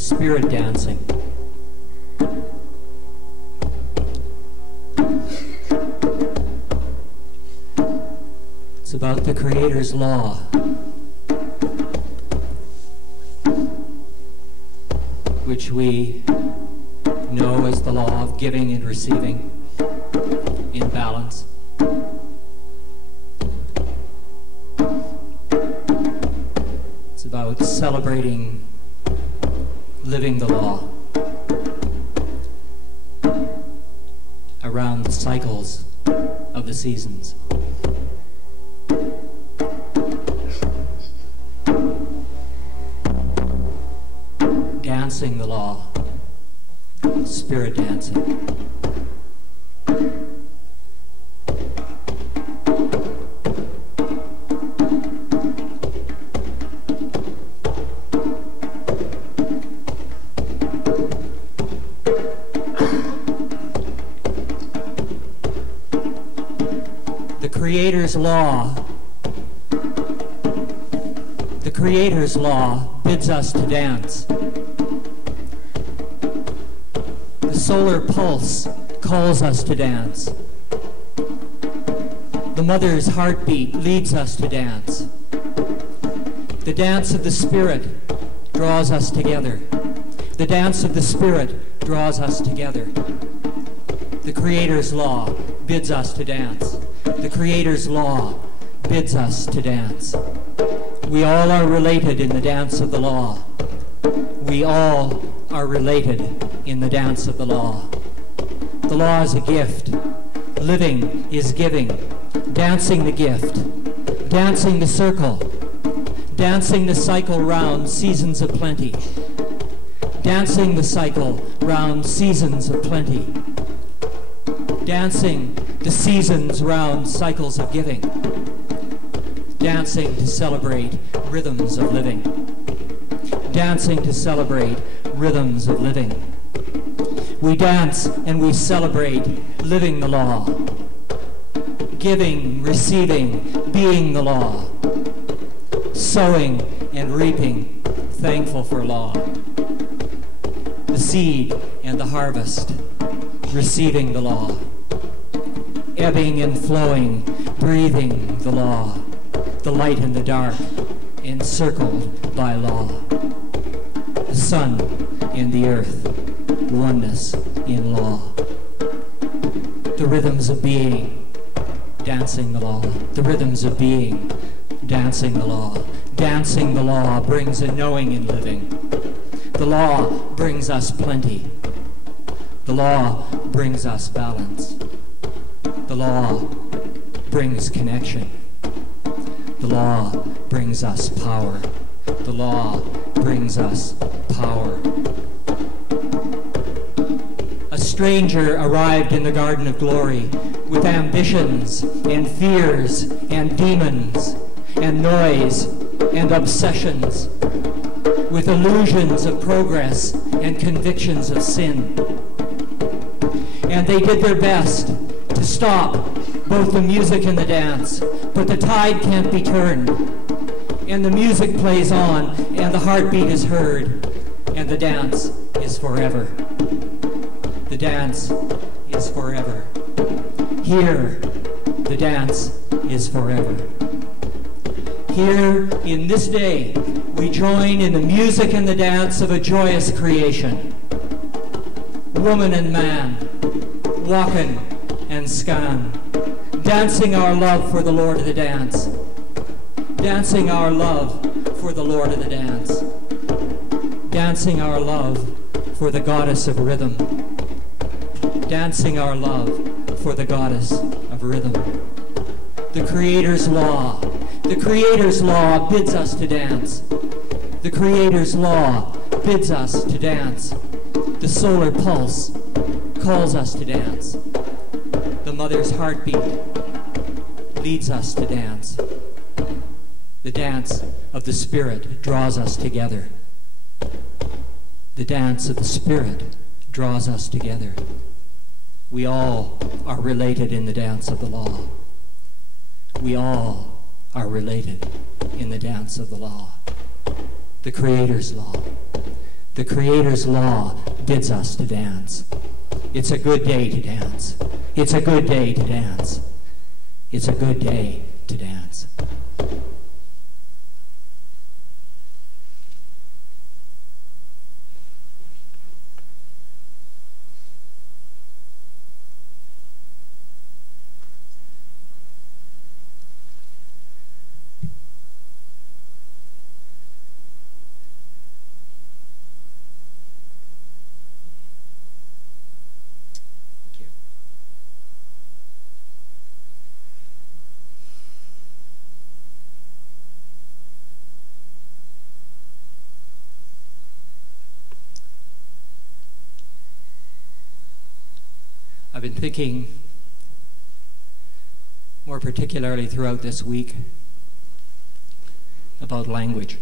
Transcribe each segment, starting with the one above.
spirit dancing. It's about the Creator's law. Which we know as the law of giving and receiving in balance. It's about celebrating living the law around the cycles of the seasons. Dancing the law, spirit dancing. The Creator's law bids us to dance. The solar pulse calls us to dance. The mother's heartbeat leads us to dance. The dance of the Spirit draws us together. The dance of the Spirit draws us together. The Creator's law bids us to dance. The Creator's law bids us to dance. We all are related in the dance of the law. We all are related in the dance of the law. The law is a gift. Living is giving. Dancing the gift. Dancing the circle. Dancing the cycle round seasons of plenty. Dancing the cycle round seasons of plenty. Dancing the seasons round cycles of giving. Dancing to celebrate rhythms of living. Dancing to celebrate rhythms of living. We dance and we celebrate living the law. Giving, receiving, being the law. Sowing and reaping, thankful for law. The seed and the harvest, receiving the law. Ebbing and flowing, breathing the law. The light and the dark, encircled by law. The sun and the earth, oneness in law. The rhythms of being, dancing the law. The rhythms of being, dancing the law. Dancing the law brings a knowing in living. The law brings us plenty. The law brings us balance. The law brings connection. The law brings us power. The law brings us power. A stranger arrived in the Garden of Glory with ambitions and fears and demons and noise and obsessions, with illusions of progress and convictions of sin. And they did their best to stop both the music and the dance, but the tide can't be turned. And the music plays on, and the heartbeat is heard, and the dance is forever. The dance is forever. Here, the dance is forever. Here, in this day, we join in the music and the dance of a joyous creation. Woman and man, walking and scan, dancing our love for the Lord of the dance. Dancing our love for the Lord of the dance. Dancing our love for the goddess of rhythm. Dancing our love for the goddess of rhythm. The Creator's law. The Creator's law bids us to dance. The Creator's law bids us to dance. The solar pulse calls us to dance. The mother's heartbeat leads us to dance. The dance of the Spirit draws us together. The dance of the Spirit draws us together. We all are related in the dance of the law. We all are related in the dance of the law. The Creator's law. The Creator's law bids us to dance. It's a good day to dance. It's a good day to dance. It's a good day to dance. I've been thinking, more particularly throughout this week, about language.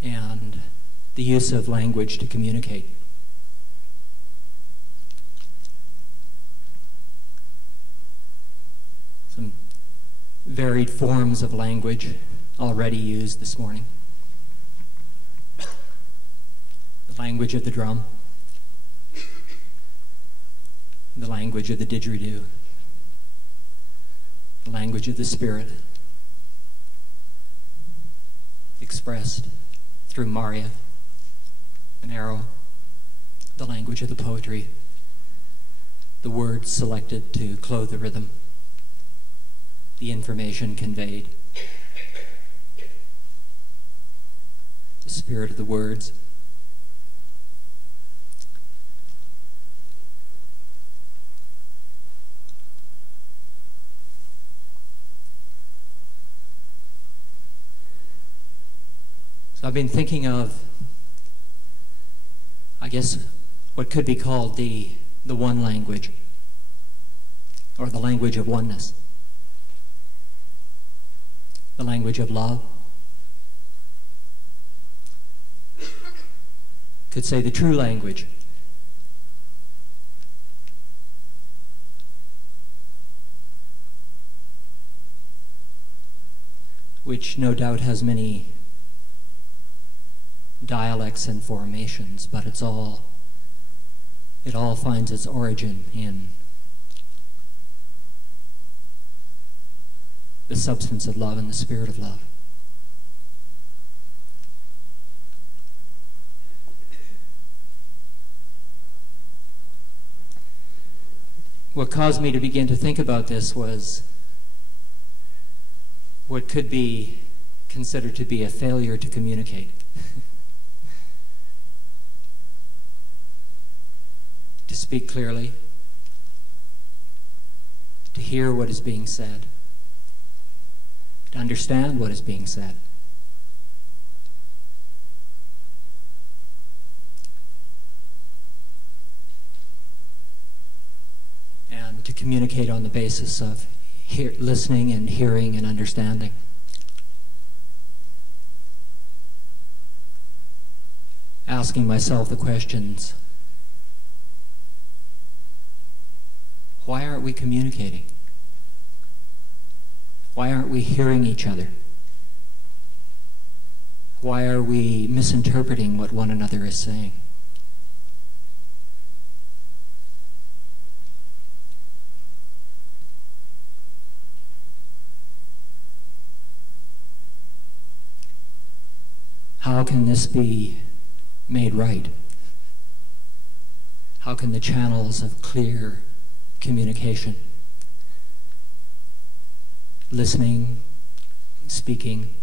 And the use of language to communicate. Some varied forms of language already used this morning. The language of the drum, the language of the didgeridoo, the language of the spirit, expressed through Maria and arrow, the language of the poetry, the words selected to clothe the rhythm, the information conveyed, the spirit of the words. So I've been thinking of, I guess, what could be called the one language, or the language of oneness, the language of love. Could say the true language. Which no doubt has many dialects and formations, but it all finds its origin in the substance of love and the spirit of love. What caused me to begin to think about this was what could be considered to be a failure to communicate. To speak clearly, to hear what is being said, to understand what is being said. And to communicate on the basis of listening and hearing and understanding. Asking myself the questions, why aren't we communicating? Why aren't we hearing each other? Why are we misinterpreting what one another is saying? How can this be made right? How can the channels of clear communication, listening, speaking,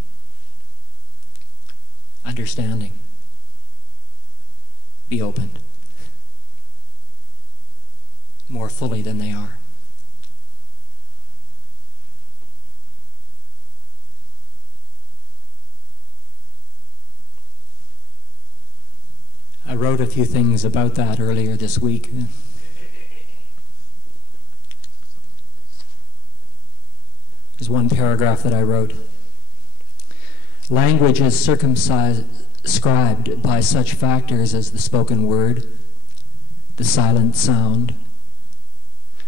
understanding, be opened more fully than they are? I wrote a few things about that earlier this week. There's one paragraph that I wrote. Language is circumscribed by such factors as the spoken word, the silent sound,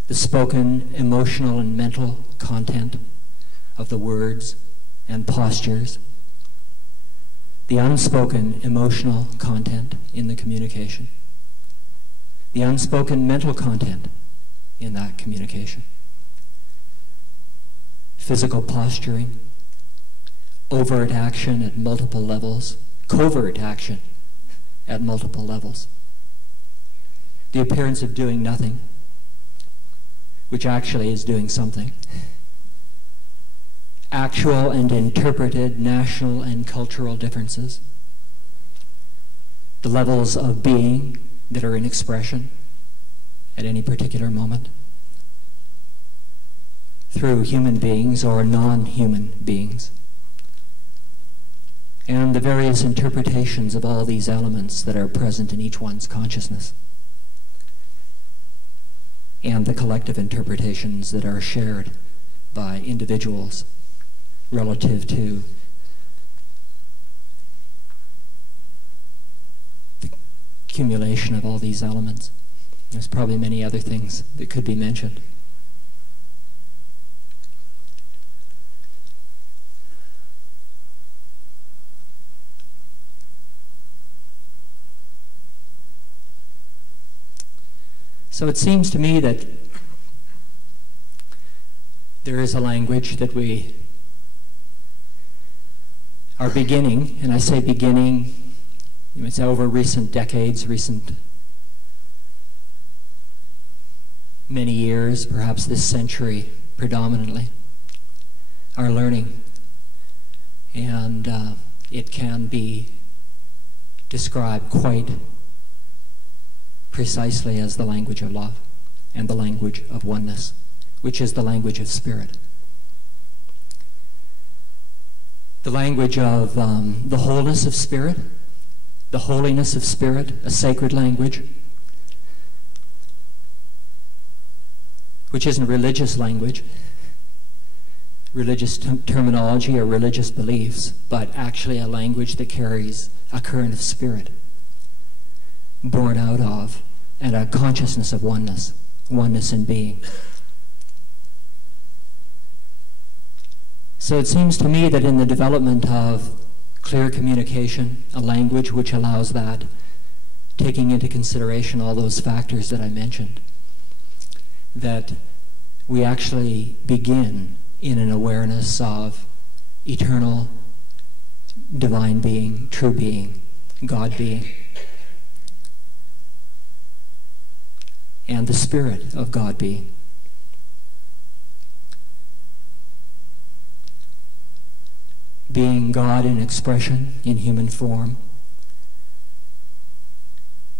the spoken emotional and mental content of the words and postures, the unspoken emotional content in the communication, the unspoken mental content in that communication, physical posturing, overt action at multiple levels, covert action at multiple levels, the appearance of doing nothing, which actually is doing something, actual and interpreted national and cultural differences, the levels of being that are in expression at any particular moment, through human beings or non-human beings, and the various interpretations of all these elements that are present in each one's consciousness, and the collective interpretations that are shared by individuals relative to the accumulation of all these elements. There's probably many other things that could be mentioned. So it seems to me that there is a language that we are beginning, and I say beginning, you might say over recent decades, recent many years, perhaps this century predominantly, are learning. And it can be described quite precisely as the language of love and the language of oneness, which is the language of spirit. The language of the wholeness of spirit, the holiness of spirit, a sacred language, which isn't a religious language, religious terminology or religious beliefs, but actually a language that carries a current of spirit born out of and a consciousness of oneness, oneness in being. So it seems to me that in the development of clear communication, a language which allows that, taking into consideration all those factors that I mentioned, that we actually begin in an awareness of eternal, divine being, true being, God being, and the spirit of God being. Being God in expression, in human form,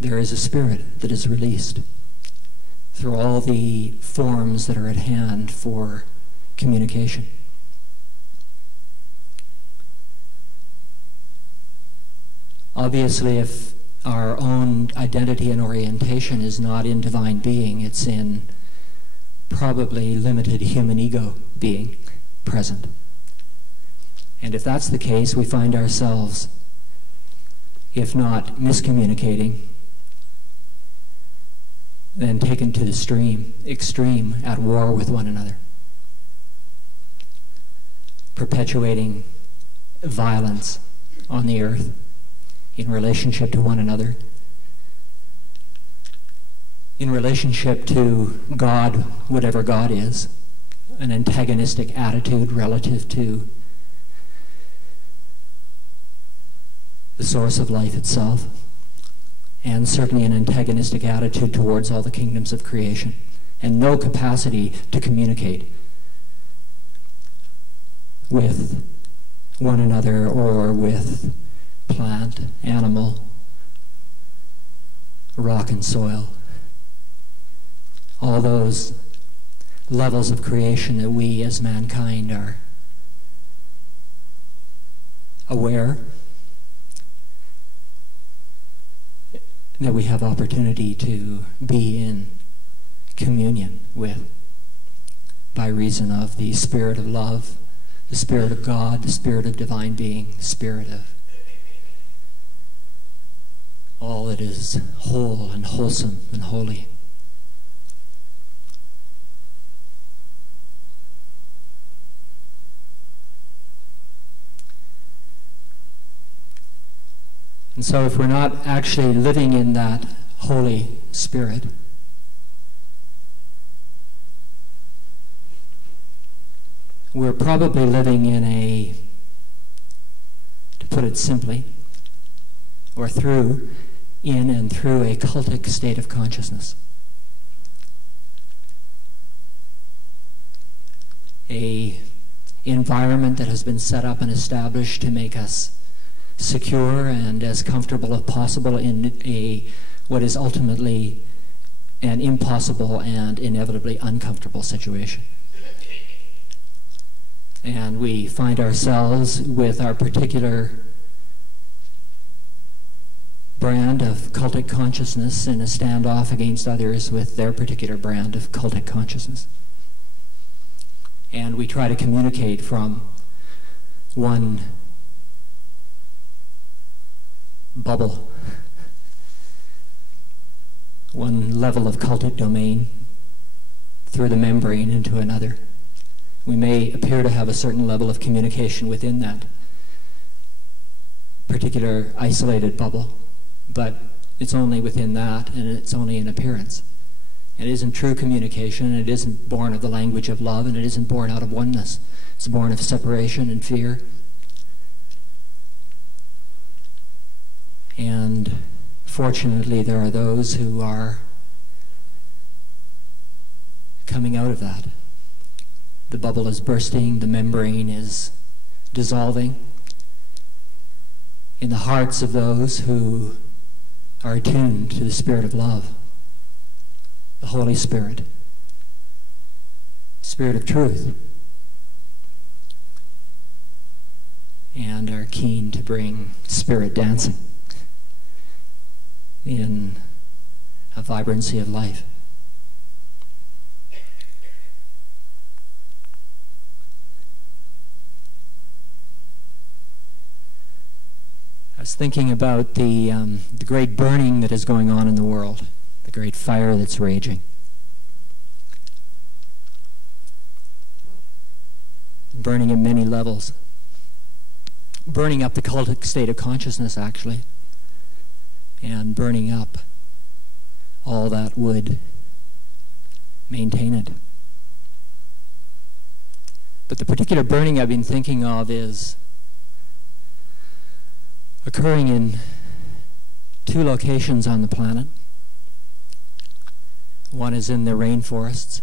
there is a spirit that is released through all the forms that are at hand for communication. Obviously, if our own identity and orientation is not in divine being, it's in probably limited human ego being present. And if that's the case, we find ourselves, if not miscommunicating, then taken to the extreme, at war with one another, perpetuating violence on the earth in relationship to one another, in relationship to God, whatever God is, an antagonistic attitude relative to the source of life itself, and certainly an antagonistic attitude towards all the kingdoms of creation, and no capacity to communicate with one another or with plant, animal, rock and soil. All those levels of creation that we as mankind are aware that we have opportunity to be in communion with by reason of the spirit of love, the spirit of God, the spirit of divine being, the spirit of all that is whole and wholesome and holy. And so if we're not actually living in that Holy Spirit, we're probably living in a, to put it simply, or in and through a cultic state of consciousness. A environment that has been set up and established to make us secure and as comfortable as possible in what is ultimately an impossible and inevitably uncomfortable situation. And we find ourselves with our particular brand of cultic consciousness in a standoff against others with their particular brand of cultic consciousness. And we try to communicate from one bubble, one level of cultic domain through the membrane into another. We may appear to have a certain level of communication within that particular isolated bubble, but it's only within that, and it's only in appearance. It isn't true communication, and it isn't born of the language of love, and it isn't born out of oneness. It's born of separation and fear. And fortunately, there are those who are coming out of that. The bubble is bursting, the membrane is dissolving in the hearts of those who are attuned to the Spirit of love, the Holy Spirit, Spirit of truth, and are keen to bring spirit dancing in a vibrancy of life. I was thinking about the great burning that is going on in the world, the great fire that's raging. Burning at many levels. Burning up the cultic state of consciousness, actually, and burning up all that would maintain it. But the particular burning I've been thinking of is occurring in two locations on the planet. One is in the rainforests,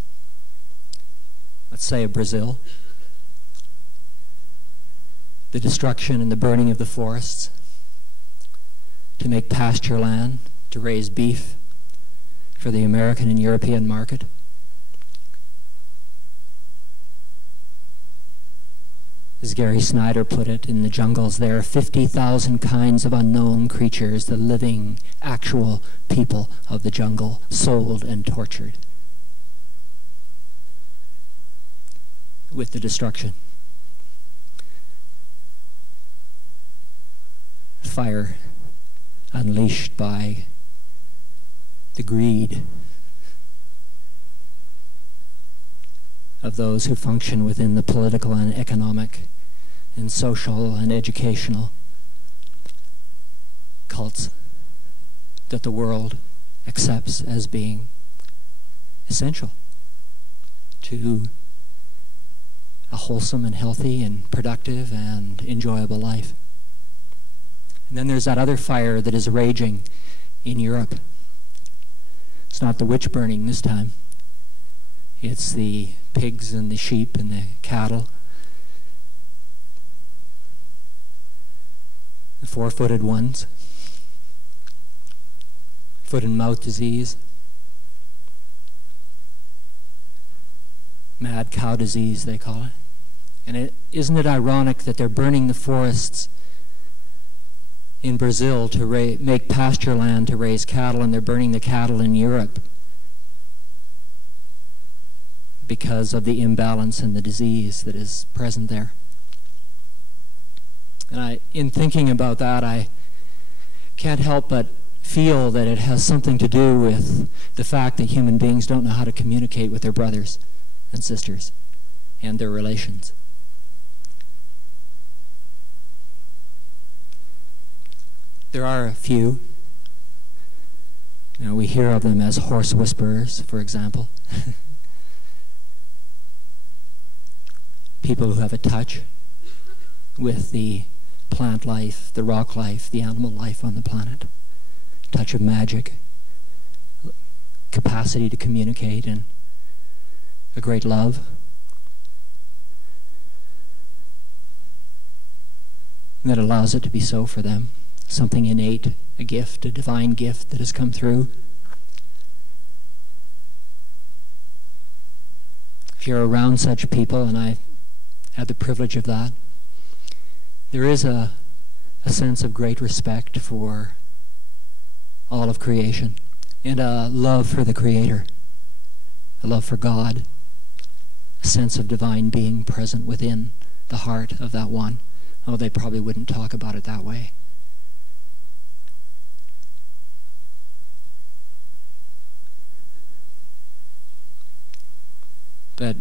let's say of Brazil. The destruction and the burning of the forests to make pasture land, to raise beef for the American and European market. As Gary Snyder put it, in the jungles there are 50,000 kinds of unknown creatures, the living, actual people of the jungle, sold and tortured with the destruction. Fire unleashed by the greed of those who function within the political and economic and social and educational cults that the world accepts as being essential to a wholesome and healthy and productive and enjoyable life. And then there's that other fire that is raging in Europe. It's not the witch burning this time. It's the pigs and the sheep and the cattle, the four-footed ones, foot and mouth disease, mad cow disease they call it. And isn't it ironic that they're burning the forests in Brazil to make pasture land to raise cattle, and they're burning the cattle in Europe because of the imbalance and the disease that is present there. And in thinking about that, I can't help but feel that it has something to do with the fact that human beings don't know how to communicate with their brothers and sisters and their relations. There are a few. You know, we hear of them as horse whisperers, for example. People who have a touch with the plant life, the rock life, the animal life on the planet. Touch of magic, capacity to communicate, and a great love. And that allows it to be so for them. Something innate, a gift, a divine gift that has come through. If you're around such people, and I had the privilege of that, there is a sense of great respect for all of creation, and a love for the Creator, a love for God, a sense of divine being present within the heart of that one. Oh, they probably wouldn't talk about it that way. But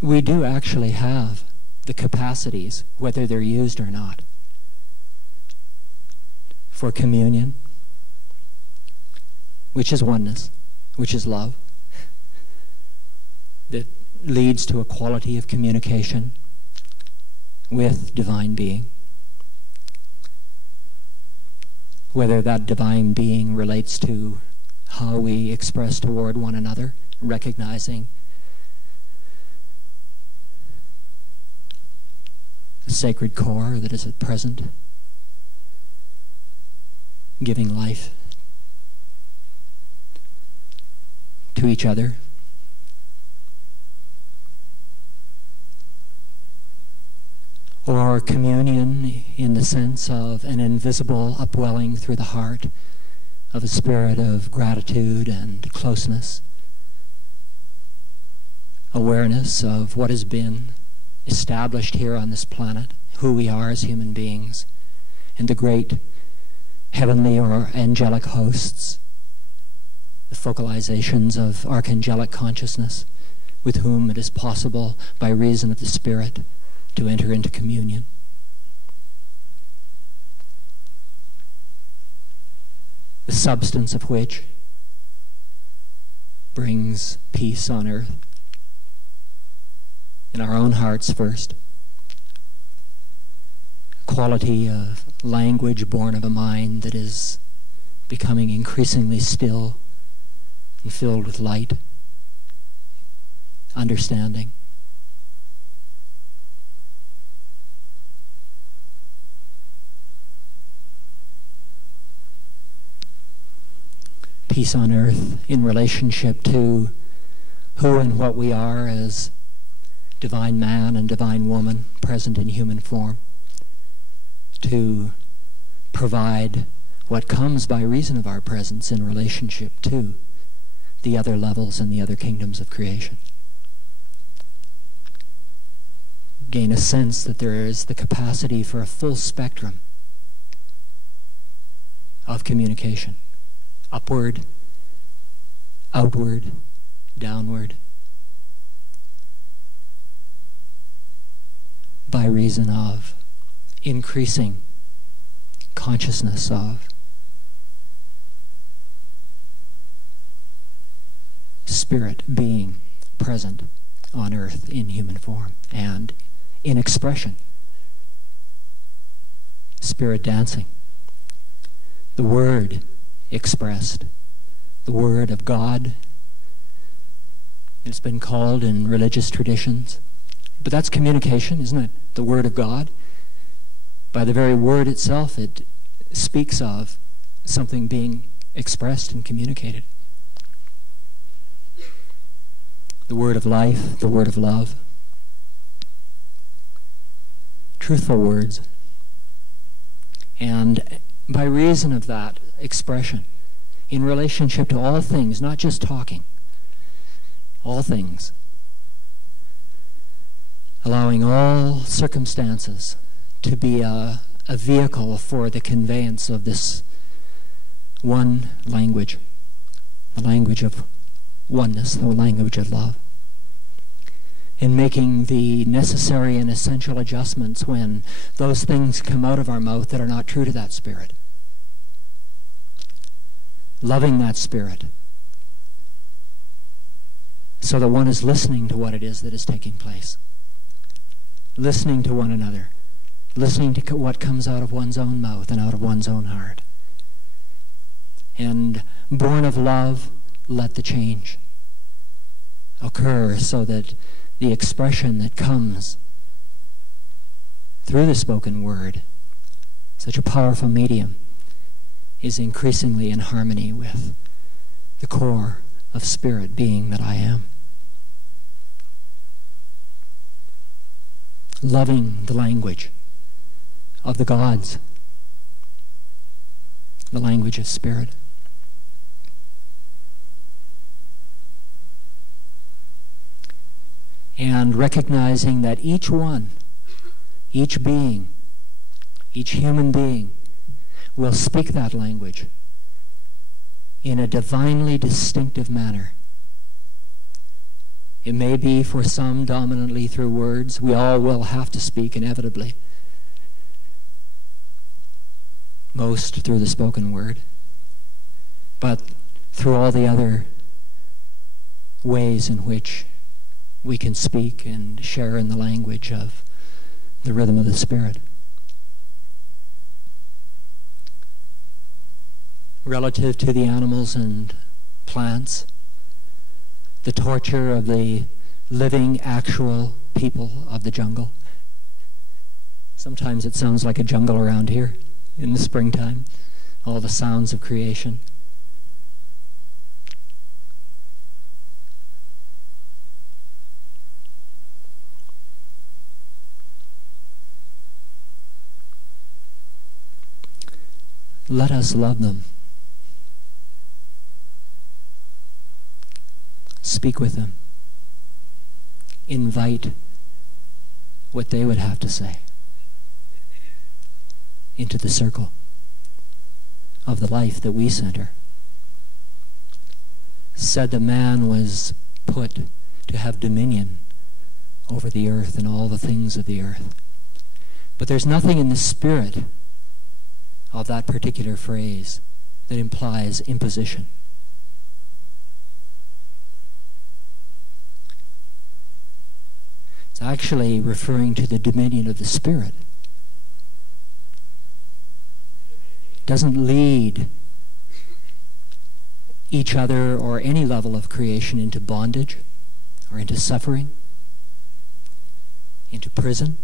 we do actually have the capacities, whether they're used or not, for communion, which is oneness, which is love, that leads to a quality of communication with divine being. Whether that divine being relates to how we express toward one another, recognizing the sacred core that is at present, giving life to each other. Or communion in the sense of an invisible upwelling through the heart of a spirit of gratitude and closeness, awareness of what has been established here on this planet, who we are as human beings, and the great heavenly or angelic hosts, the focalizations of archangelic consciousness with whom it is possible by reason of the Spirit to enter into communion. The substance of which brings peace on earth, in our own hearts first. A quality of language born of a mind that is becoming increasingly still and filled with light, understanding. Peace on earth in relationship to who and what we are as divine man and divine woman present in human form, to provide what comes by reason of our presence in relationship to the other levels and the other kingdoms of creation. Gain a sense that there is the capacity for a full spectrum of communication. Upward, outward, downward, by reason of increasing consciousness of spirit being present on earth in human form and in expression. Spirit dancing. The Word expressed, the Word of God. It's been called in religious traditions, but that's communication, isn't it? The Word of God. By the very word itself, it speaks of something being expressed and communicated. The word of life, the word of love. Truthful words. And by reason of that expression, in relationship to all things, not just talking, all things, allowing all circumstances to be a vehicle for the conveyance of this one language, the language of oneness, the language of love, in making the necessary and essential adjustments when those things come out of our mouth that are not true to that spirit. loving that spirit, so that one is listening to what it is that is taking place, listening to one another, listening to what comes out of one's own mouth and out of one's own heart. And born of love, let the change occur, so that the expression that comes through the spoken word, such a powerful medium, is increasingly in harmony with the core of spirit being that I am. Loving the language of the gods, the language of spirit. And recognizing that each one, each being, each human being will speak that language in a divinely distinctive manner. It may be for some dominantly through words. We all will have to speak inevitably. Most through the spoken word. But through all the other ways in which we can speak and share in the language of the rhythm of the Spirit. Relative to the animals and plants, the torture of the living, actual people of the jungle. Sometimes it sounds like a jungle around here in the springtime, all the sounds of creation. Let us love them. Speak with them. Invite what they would have to say into the circle of the life that we center. Said the man was put to have dominion over the earth and all the things of the earth. But there's nothing in the spirit of that particular phrase that implies imposition. It's actually referring to the dominion of the Spirit. It doesn't lead each other or any level of creation into bondage or into suffering, into prison.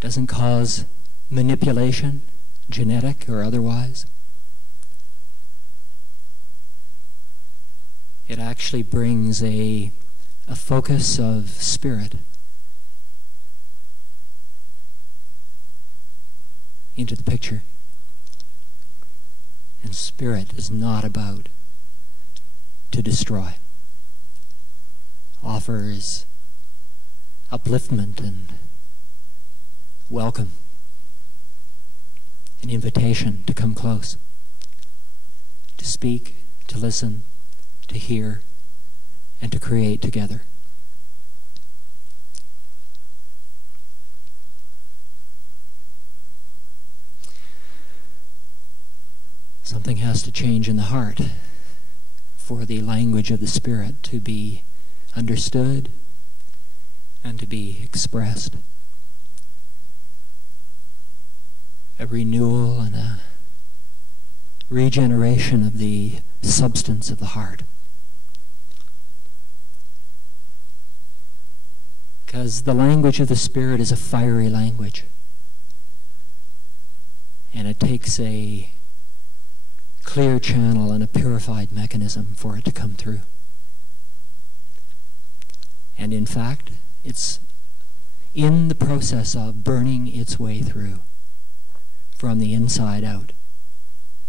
Doesn't cause manipulation, genetic or otherwise. It actually brings a focus of spirit into the picture. And spirit is not about to destroy. Offers upliftment and welcome, an invitation to come close, to speak, to listen, to hear, and to create together. Something has to change in the heart for the language of the Spirit to be understood and to be expressed. A renewal and a regeneration of the substance of the heart. Because the language of the Spirit is a fiery language. And it takes a clear channel and a purified mechanism for it to come through. And in fact, it's in the process of burning its way through from the inside out,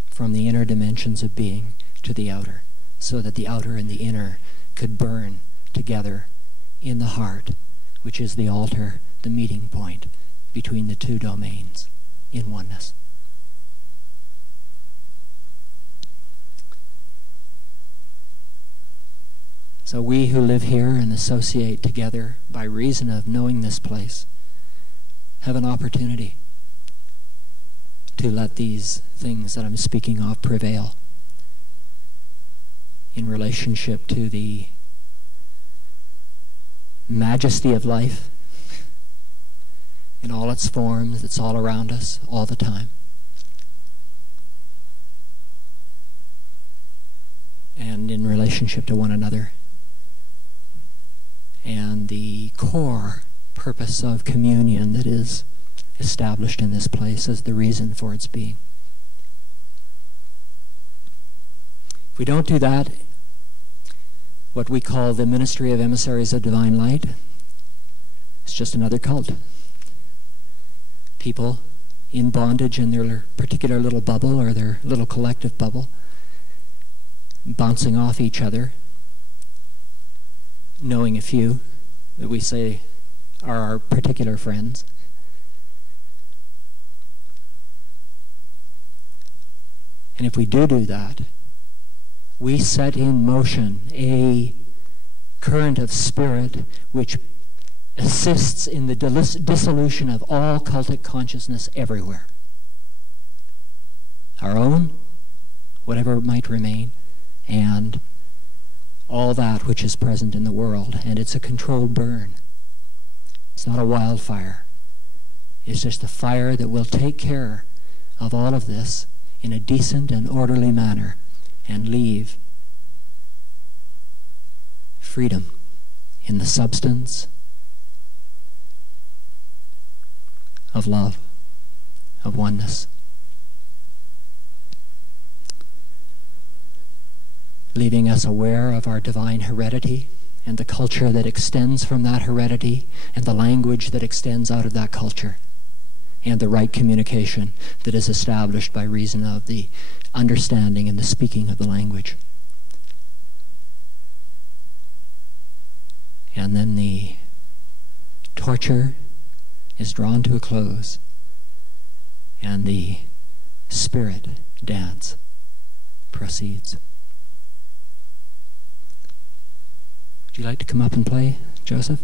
from the inner dimensions of being to the outer, so that the outer and the inner could burn together in the heart, which is the altar, the meeting point between the two domains in oneness. So we who live here and associate together by reason of knowing this place have an opportunity to to let these things that I'm speaking of prevail in relationship to the majesty of life in all its forms that's all around us all the time. And in relationship to one another. And the core purpose of communion that is established in this place as the reason for its being. If we don't do that, what we call the ministry of emissaries of divine light, it's just another cult. People in bondage in their particular little bubble or their little collective bubble, bouncing off each other, knowing a few that we say are our particular friends. And if we do that, we set in motion a current of spirit which assists in the dissolution of all cultic consciousness everywhere. Our own, whatever might remain, and all that which is present in the world. And it's a controlled burn. It's not a wildfire. It's just a fire that will take care of all of this in a decent and orderly manner and leave freedom in the substance of love, of oneness. Leaving us aware of our divine heredity and the culture that extends from that heredity and the language that extends out of that culture and the right communication that is established by reason of the understanding and the speaking of the language. And then the torture is drawn to a close and the spirit dance proceeds. Would you like to come up and play, Joseph?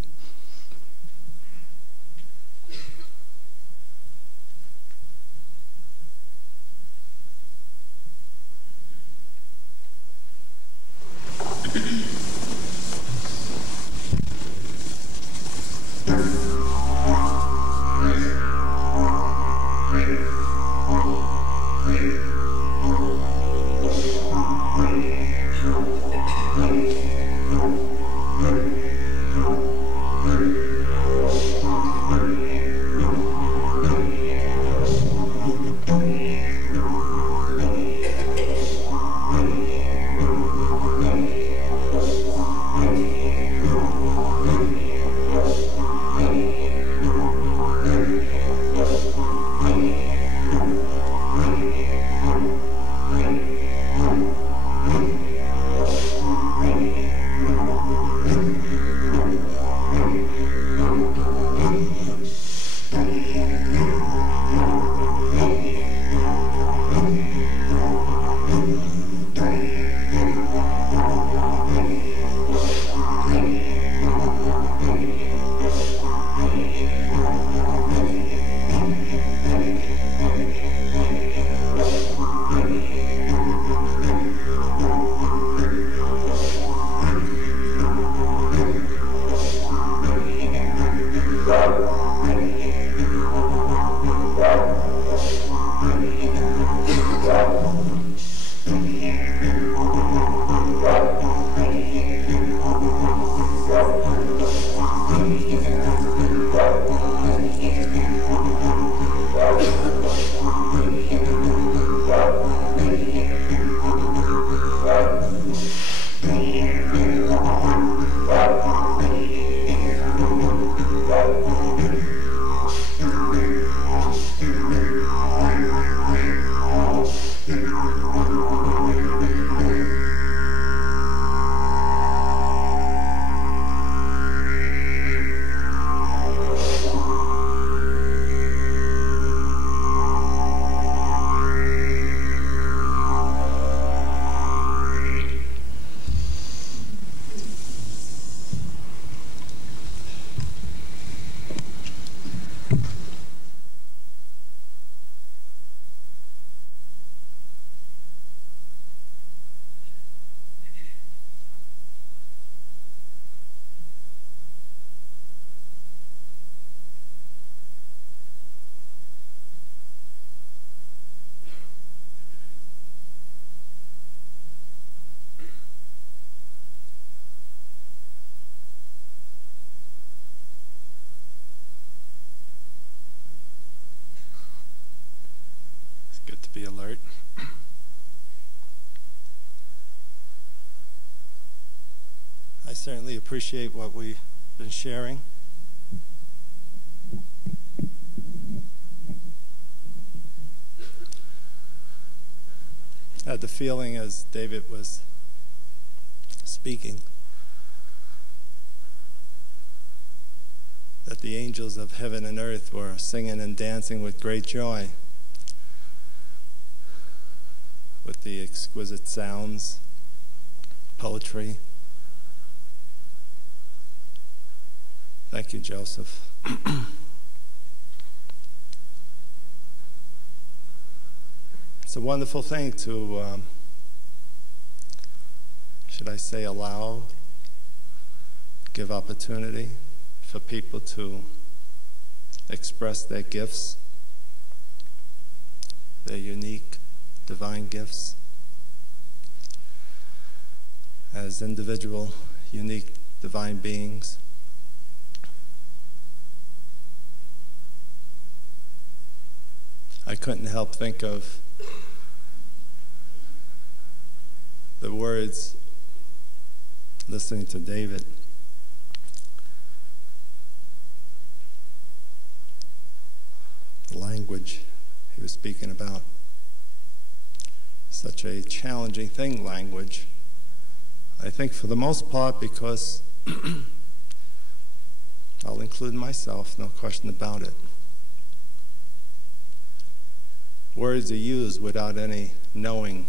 be alert. I certainly appreciate what we've been sharing. I had the feeling as David was speaking that the angels of heaven and earth were singing and dancing with great joy, with the exquisite sounds, poetry. Thank you, Joseph. It's a wonderful thing to, should I say, give opportunity for people to express their gifts, their unique divine gifts, as individual, unique divine beings. I couldn't help think of the words listening to David. The language he was speaking about. Such a challenging thing, language. I think for the most part because I'll include myself, no question about it. Words are used without any knowing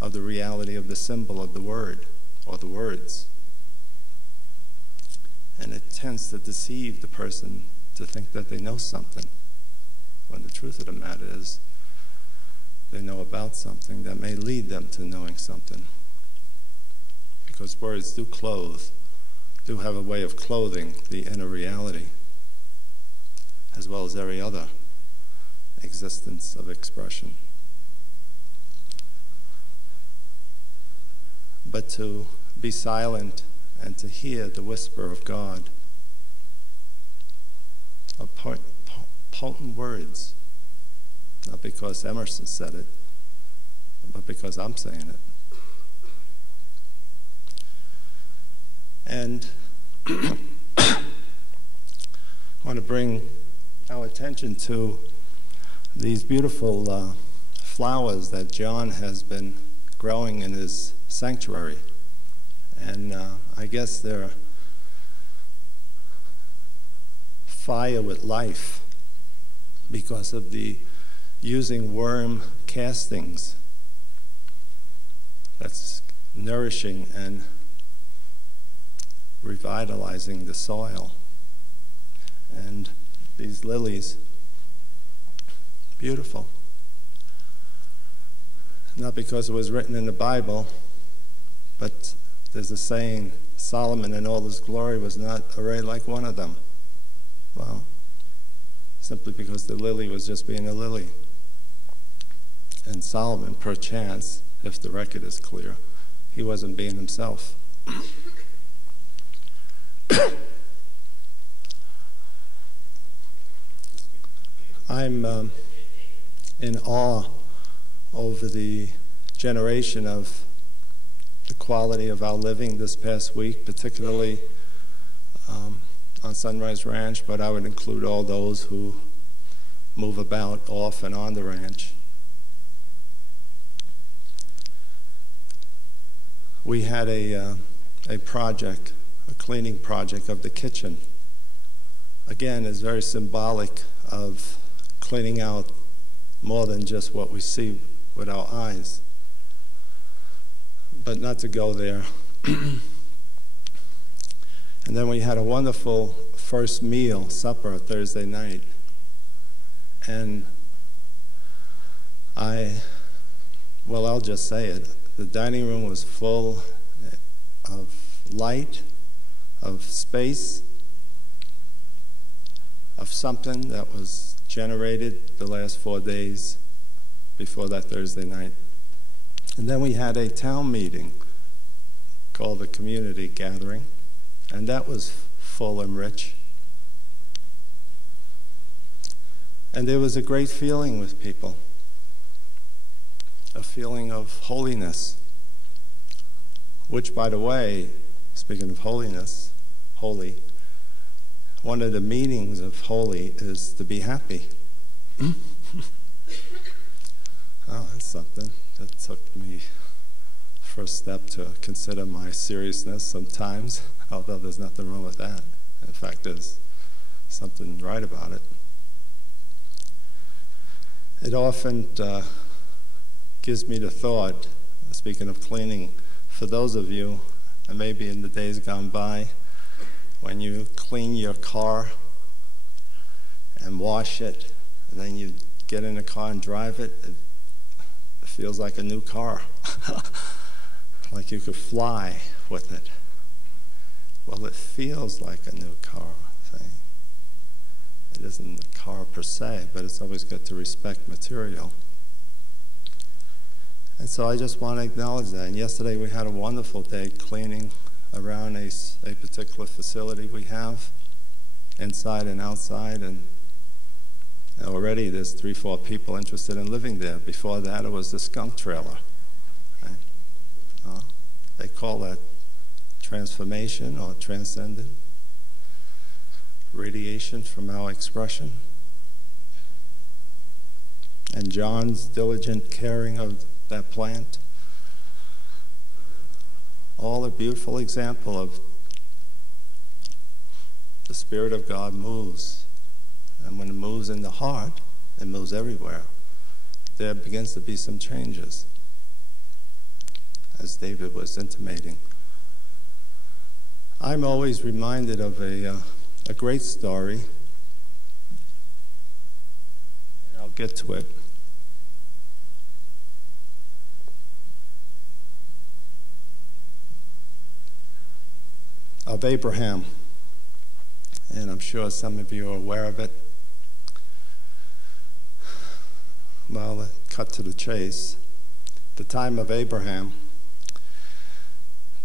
of the reality of the symbol of the word or the words. And it tends to deceive the person to think that they know something, when the truth of the matter is they know about something that may lead them to knowing something. Because words do have a way of clothing the inner reality, as well as every other existence of expression. But to be silent and to hear the whisper of God, of potent words, not because Emerson said it, but because I'm saying it. And I want to bring our attention to these beautiful flowers that John has been growing in his sanctuary. And I guess they're fire with life because of the using worm castings that's nourishing and revitalizing the soil. And these lilies, beautiful. Not because it was written in the Bible, but there's a saying, Solomon in all his glory was not arrayed like one of them. Well, simply because the lily was just being a lily. And Solomon, perchance, if the record is clear, he wasn't being himself. I'm in awe over the generation of the quality of our living this past week, particularly on Sunrise Ranch, but I would include all those who move about off and on the ranch. We had a project, a cleaning project of the kitchen. Again, it's very symbolic of cleaning out more than just what we see with our eyes. But not to go there. And then we had a wonderful first meal, supper, Thursday night. And I'll just say it. The dining room was full of light, of space, of something that was generated the last 4 days before that Thursday night. And then we had a town meeting called the Community Gathering, and that was full and rich. And there was a great feeling with people. a feeling of holiness, which, by the way, speaking of holiness, holy, one of the meanings of holy is to be happy. Oh, that's something. That took me first step to consider my seriousness sometimes, although there's nothing wrong with that. In fact, there's something right about it. It often gives me the thought, speaking of cleaning, for those of you, and maybe in the days gone by, when you clean your car and wash it, and then you get in the car and drive it, it feels like a new car. Like you could fly with it. Well, it feels like a new car, see? It isn't a car per se, but it's always good to respect material. And so I just want to acknowledge that. And yesterday we had a wonderful day cleaning around a particular facility we have, inside and outside, and already there's 3-4 people interested in living there. Before that, it was the skunk trailer. Right? They call that transformation or transcendent radiation from our expression. And John's diligent caring of that plant, all a beautiful example of the Spirit of God moves. And when it moves in the heart, it moves everywhere. There begins to be some changes, as David was intimating. I'm always reminded of a great story. And I'll get to it. Of Abraham. And I'm sure some of you are aware of it. Well, cut to the chase. The time of Abraham,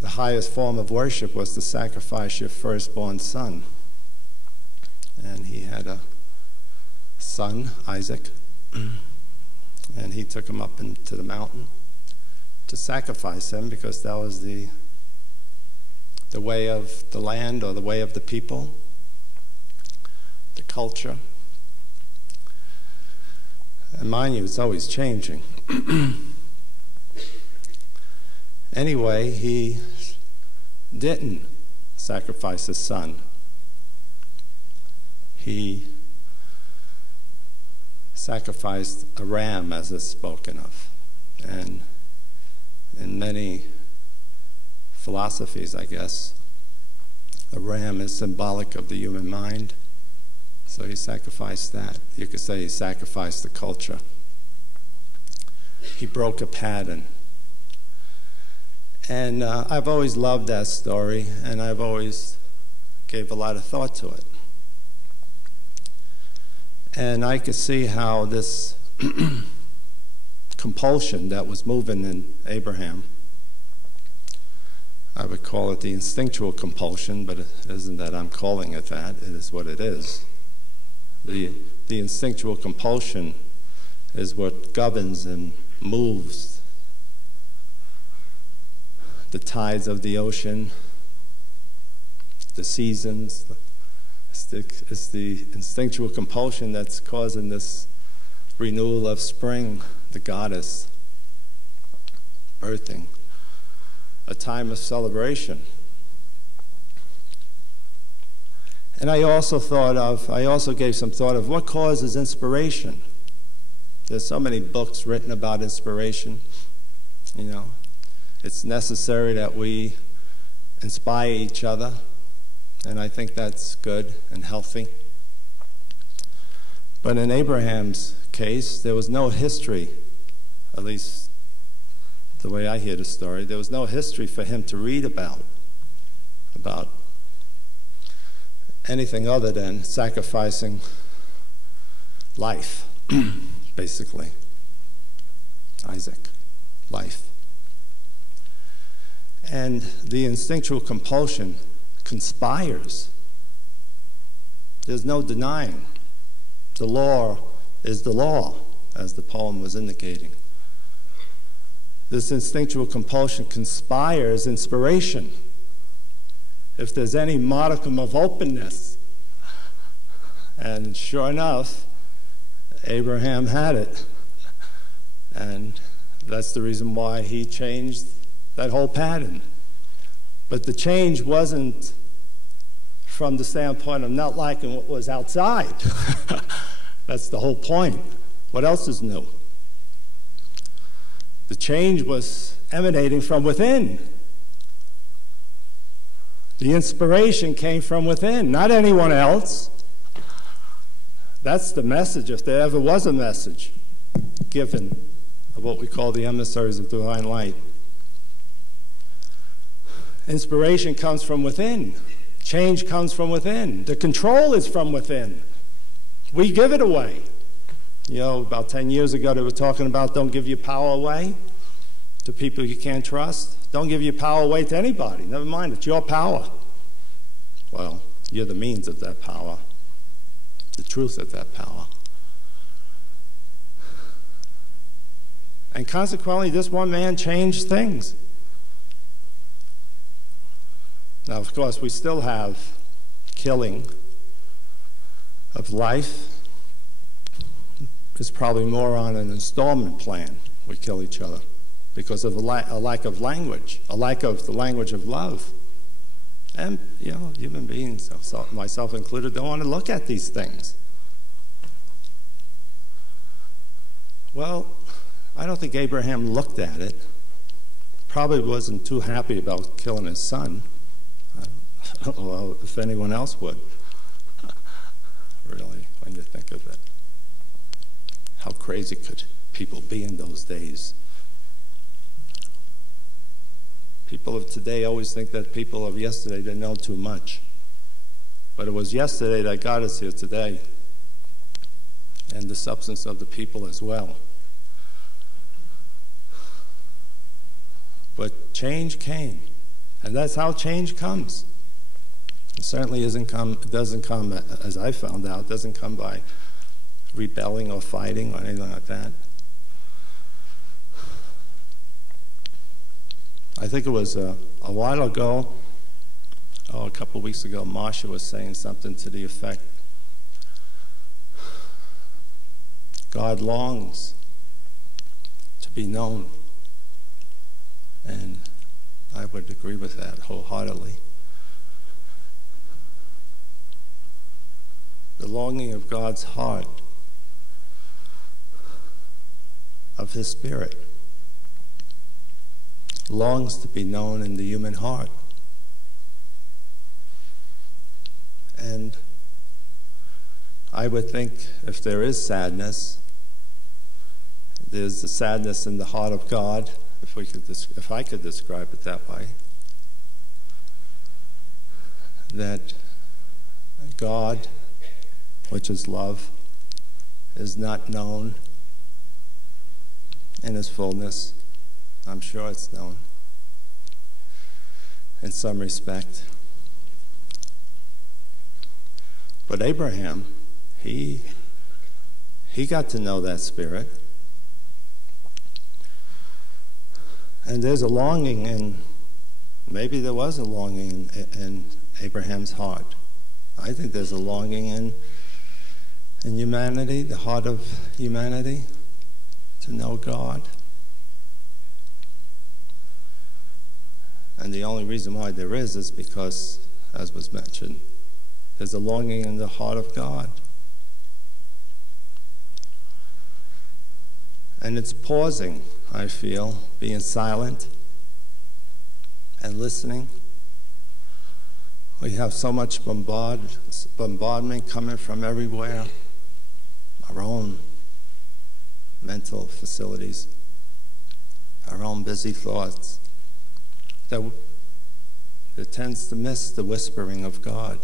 the highest form of worship was to sacrifice your firstborn son. And he had a son, Isaac, and he took him up into the mountain to sacrifice him because that was the way of the land or the way of the people, the culture. And mind you, it's always changing. Anyway, he didn't sacrifice his son. He sacrificed a ram, as is spoken of. And in many philosophies, I guess, a ram is symbolic of the human mind. So he sacrificed that. You could say he sacrificed the culture. He broke a pattern. And I've always loved that story, and I've always gave a lot of thought to it. And I could see how this compulsion that was moving in Abraham, I would call it the instinctual compulsion, but it isn't that I'm calling it that. It is what it is. The instinctual compulsion is what governs and moves the tides of the ocean, the seasons. It's the instinctual compulsion that's causing this renewal of spring, the goddess birthing, a time of celebration. And I also gave some thought of what causes inspiration. There's so many books written about inspiration. You know, it's necessary that we inspire each other, and I think that's good and healthy. But in Abraham's case, there was no history, at least the way I hear the story, there was no history for him to read about anything other than sacrificing life, basically. Isaac, life. And the instinctual compulsion conspires. There's no denying. The law is the law, as the poem was indicating. This instinctual compulsion conspires inspiration. If there's any modicum of openness, and sure enough, Abraham had it. And that's the reason why he changed that whole pattern. But the change wasn't from the standpoint of not liking what was outside. That's the whole point. What else is new? The change was emanating from within. The inspiration came from within, not anyone else. That's the message, if there ever was a message given of what we call the emissaries of divine light. Inspiration comes from within. Change comes from within. The control is from within. We give it away. You know, about 10 years ago they were talking about don't give your power away to people you can't trust. Don't give your power away to anybody. Never mind, it's your power. Well, you're the means of that power, the truth of that power. And consequently, this one man changed things. Now, of course, we still have killing of life. It's probably more on an installment plan. We kill each other because of a lack of language, a lack of the language of love. And, you know, human beings, myself included, don't want to look at these things. Well, I don't think Abraham looked at it. Probably wasn't too happy about killing his son. I don't know if anyone else would, really, when you think of it. How crazy could people be in those days? People of today always think that people of yesterday, they know too much. But it was yesterday that got us here today, and the substance of the people as well. But change came, and that's how change comes. It certainly doesn't come, as I found out, doesn't come by rebelling or fighting or anything like that. I think it was a while ago, a couple of weeks ago, Marsha was saying something to the effect, God longs to be known. And I would agree with that wholeheartedly. The longing of God's heart, of His Spirit, longs to be known in the human heart. And I would think if there is sadness, there's the sadness in the heart of God, if I could describe it that way, that God, which is love, is not known in His fullness. I'm sure it's known in some respect. But Abraham, he got to know that Spirit. And there's a longing, and maybe there was a longing in Abraham's heart. I think there's a longing in humanity, the heart of humanity, to know God. And the only reason why there is because, as was mentioned, there's a longing in the heart of God. And it's pausing, I feel, being silent and listening. We have so much bombardment coming from everywhere, our own mental facilities, our own busy thoughts, that it tends to miss the whispering of God.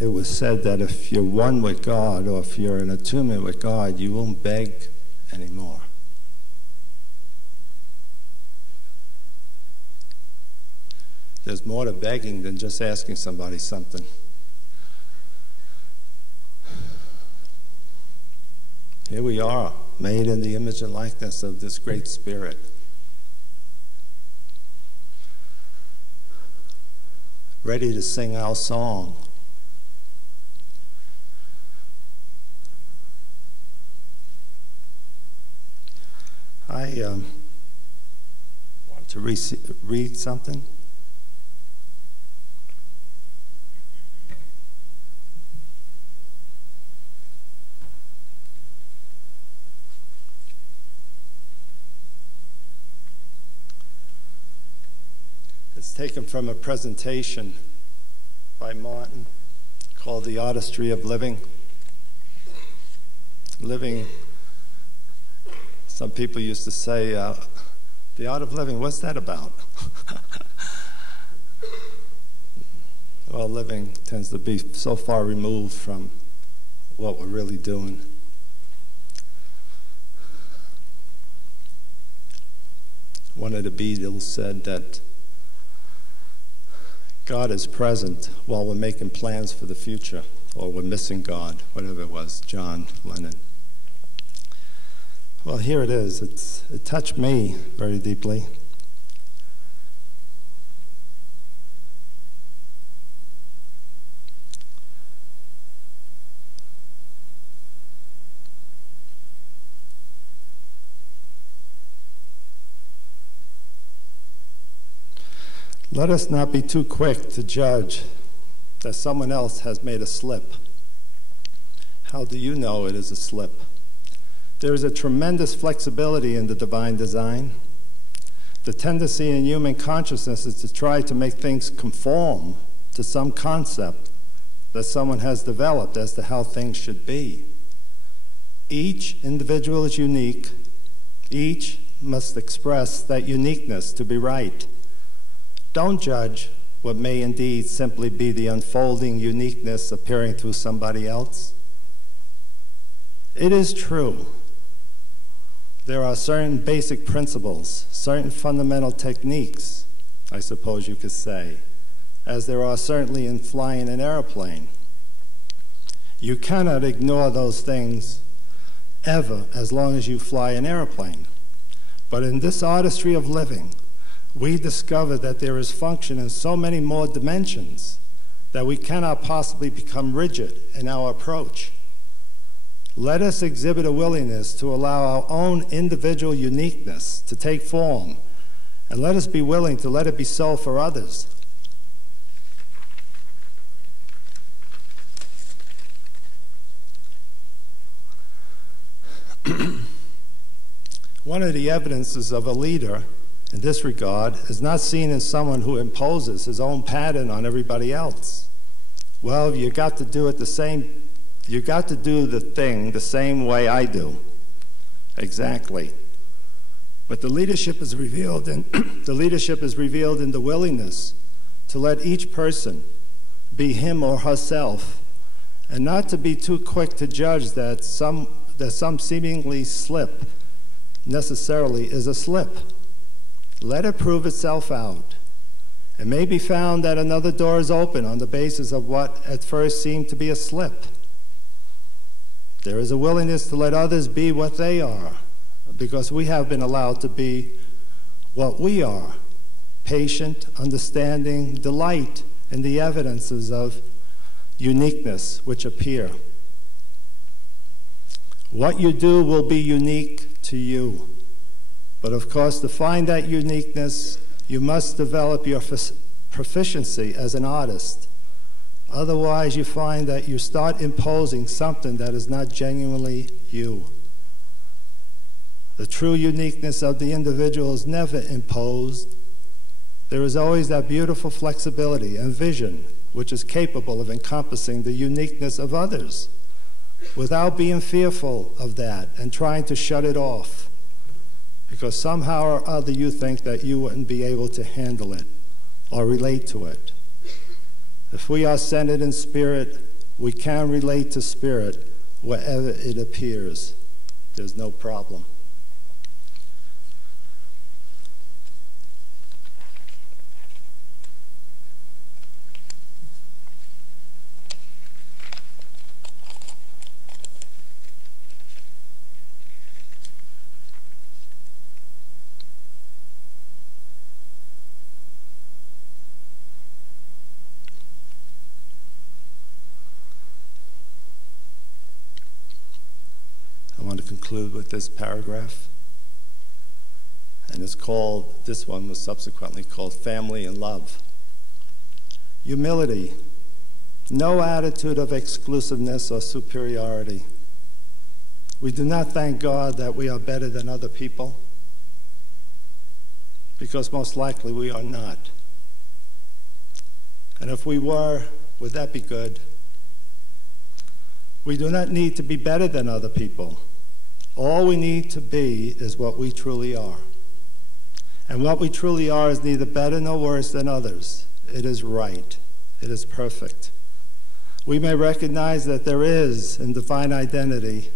It was said that if you're one with God, or if you're in attunement with God, you won't beg anymore. There's more to begging than just asking somebody something. Here we are, made in the image and likeness of this great spirit. Ready to sing our song. I want to read something. It's taken from a presentation by Martin called The Artistry of Living. Living, some people used to say, the art of living, what's that about? Well, living tends to be so far removed from what we're really doing. One of the Beatles said that God is present while we're making plans for the future, or we're missing God, whatever it was, John Lennon. Well, here it is. It touched me very deeply. Let us not be too quick to judge that someone else has made a slip. How do you know it is a slip? There is a tremendous flexibility in the divine design. The tendency in human consciousness is to try to make things conform to some concept that someone has developed as to how things should be. Each individual is unique. Each must express that uniqueness to be right. Don't judge what may indeed simply be the unfolding uniqueness appearing through somebody else. It is true. There are certain basic principles, certain fundamental techniques, I suppose you could say, as there are certainly in flying an airplane. You cannot ignore those things ever as long as you fly an airplane. But in this artistry of living, we discover that there is function in so many more dimensions that we cannot possibly become rigid in our approach. Let us exhibit a willingness to allow our own individual uniqueness to take form, and let us be willing to let it be so for others. One of the evidences of a leader in this regard is not seen in someone who imposes his own pattern on everybody else. Well, you got to do the thing the same way I do. Exactly. But the leadership is revealed in the willingness to let each person be him or herself, and not to be too quick to judge that some seemingly slip necessarily is a slip. Let it prove itself out. It may be found that another door is open on the basis of what at first seemed to be a slip. There is a willingness to let others be what they are, because we have been allowed to be what we are: patient, understanding, delight in the evidences of uniqueness which appear. What you do will be unique to you. But of course, to find that uniqueness, you must develop your proficiency as an artist. Otherwise, you find that you start imposing something that is not genuinely you. The true uniqueness of the individual is never imposed. There is always that beautiful flexibility and vision which is capable of encompassing the uniqueness of others without being fearful of that and trying to shut it off, because somehow or other you think that you wouldn't be able to handle it or relate to it. If we are centered in spirit, we can relate to spirit wherever it appears. There's no problem. conclude with this paragraph. And it's called, this one was subsequently called Family and Love. Humility, no attitude of exclusiveness or superiority. We do not thank God that we are better than other people, because most likely we are not. And if we were, would that be good? We do not need to be better than other people. All we need to be is what we truly are. And what we truly are is neither better nor worse than others. It is right. It is perfect. We may recognize that there is in divine identity,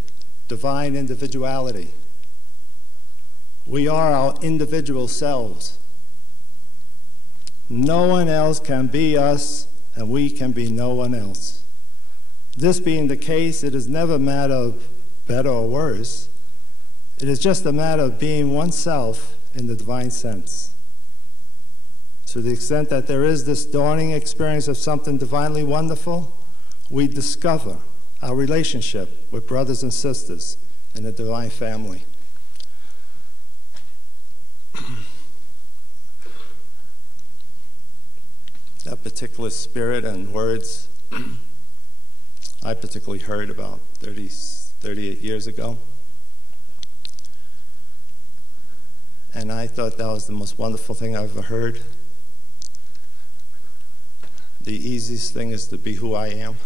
divine individuality. We are our individual selves. No one else can be us, and we can be no one else. This being the case, it is never a matter of better or worse. It is just a matter of being oneself in the divine sense. To the extent that there is this dawning experience of something divinely wonderful, we discover our relationship with brothers and sisters in the divine family. That particular spirit and words I particularly heard about 38 years ago. And I thought that was the most wonderful thing I've ever heard. The easiest thing is to be who I am.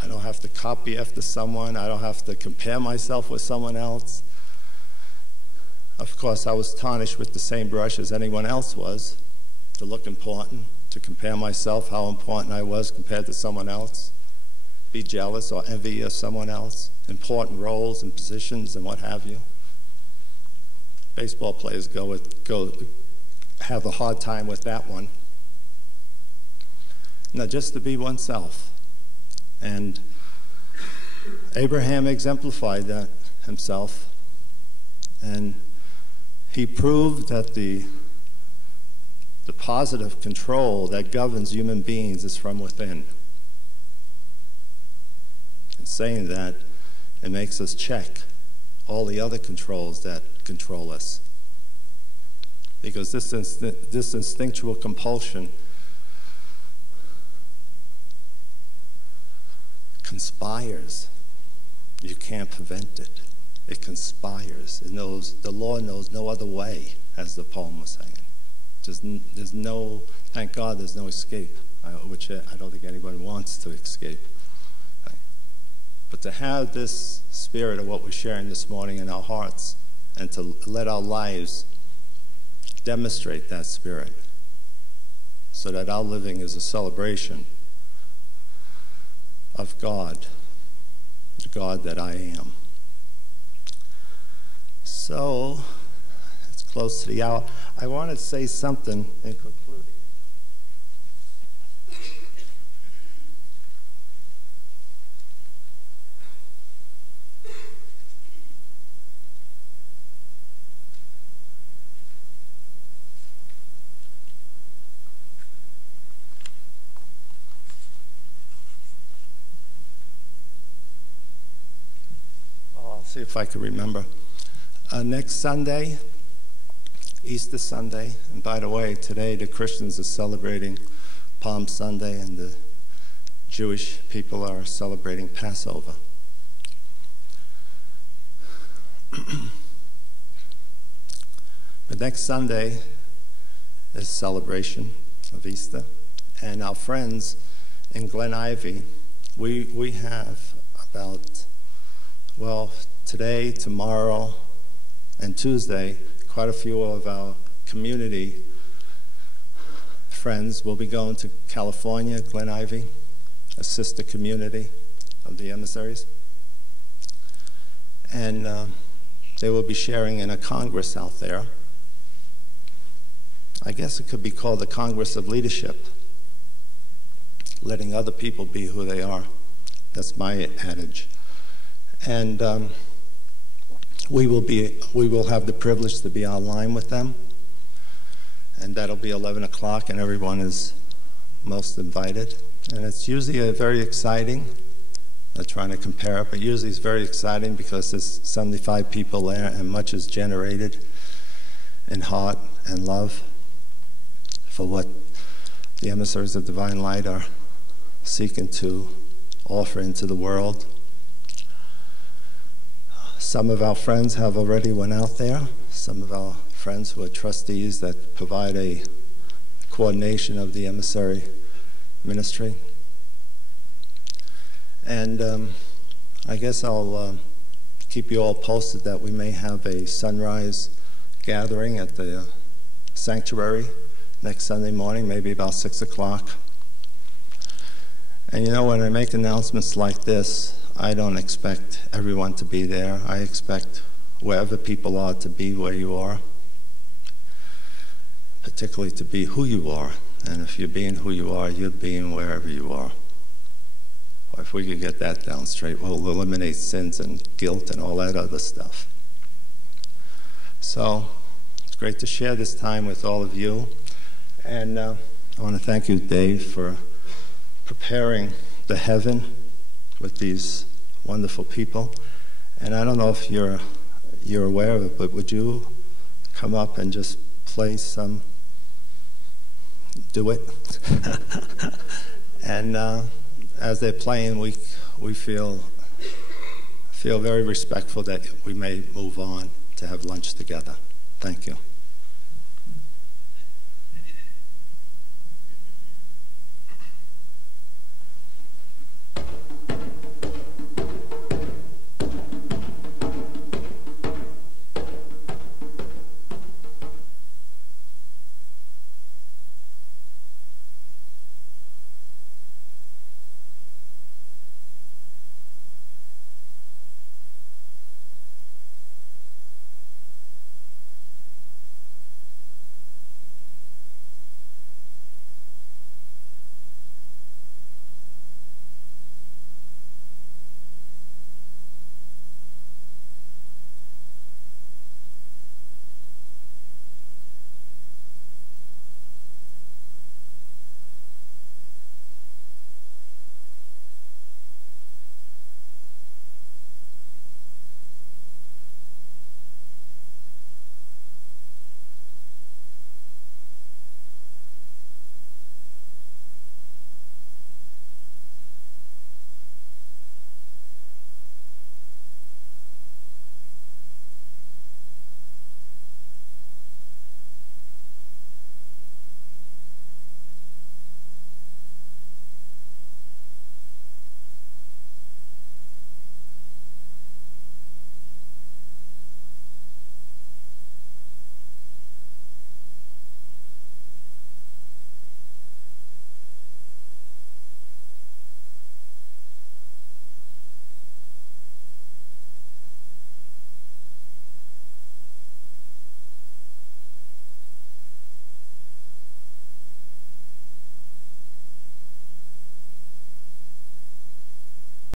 I don't have to copy after someone. I don't have to compare myself with someone else. Of course, I was tarnished with the same brush as anyone else was, to look important, to compare myself, how important I was compared to someone else, be jealous or envy of someone else, important roles and positions and what have you. Baseball players have a hard time with that one. Now, just to be oneself. And Abraham exemplified that himself. And he proved that the positive control that governs human beings is from within. In saying that, it makes us check all the other controls that control us. Because this instinctual compulsion conspires. You can't prevent it. It conspires. It knows, the law knows no other way, as the poem was saying. There's no, thank God there's no escape, which I don't think anybody wants to escape. But to have this spirit of what we're sharing this morning in our hearts, and to let our lives demonstrate that spirit, so that our living is a celebration of God, the God that I am. So, it's close to the hour. I want to say something in concluding. See if I can remember. Next Sunday, Easter Sunday, and by the way, today the Christians are celebrating Palm Sunday and the Jewish people are celebrating Passover. But next Sunday is celebration of Easter, and our friends in Glen Ivy, we have about, well, today, tomorrow, and Tuesday, quite a few of our community friends will be going to California, Glen Ivy, a sister community of the emissaries. And they will be sharing in a congress out there. I guess it could be called the Congress of Leadership, letting other people be who they are. That's my adage. And we will have the privilege to be online with them, and that'll be 11 o'clock, and everyone is most invited. And it's usually a very exciting, They're trying to compare it, but usually it's very exciting because there's 75 people there and much is generated in heart and love for what the emissaries of divine light are seeking to offer into the world. Some of our friends have already went out there. Some of our friends who are trustees that provide a coordination of the emissary ministry. And I guess I'll keep you all posted that we may have a sunrise gathering at the sanctuary next Sunday morning, maybe about 6 o'clock. And you know, when I make announcements like this, I don't expect everyone to be there. I expect wherever people are to be where you are, particularly to be who you are. And if you're being who you are, you're being wherever you are. If we could get that down straight, we'll eliminate sins and guilt and all that other stuff. So it's great to share this time with all of you. And I want to thank you, Dave, for preparing the heaven with these wonderful people. And I don't know if you're aware of it, but would you come up and just play some, do it? And as they're playing, we feel very respectful that we may move on to have lunch together. Thank you.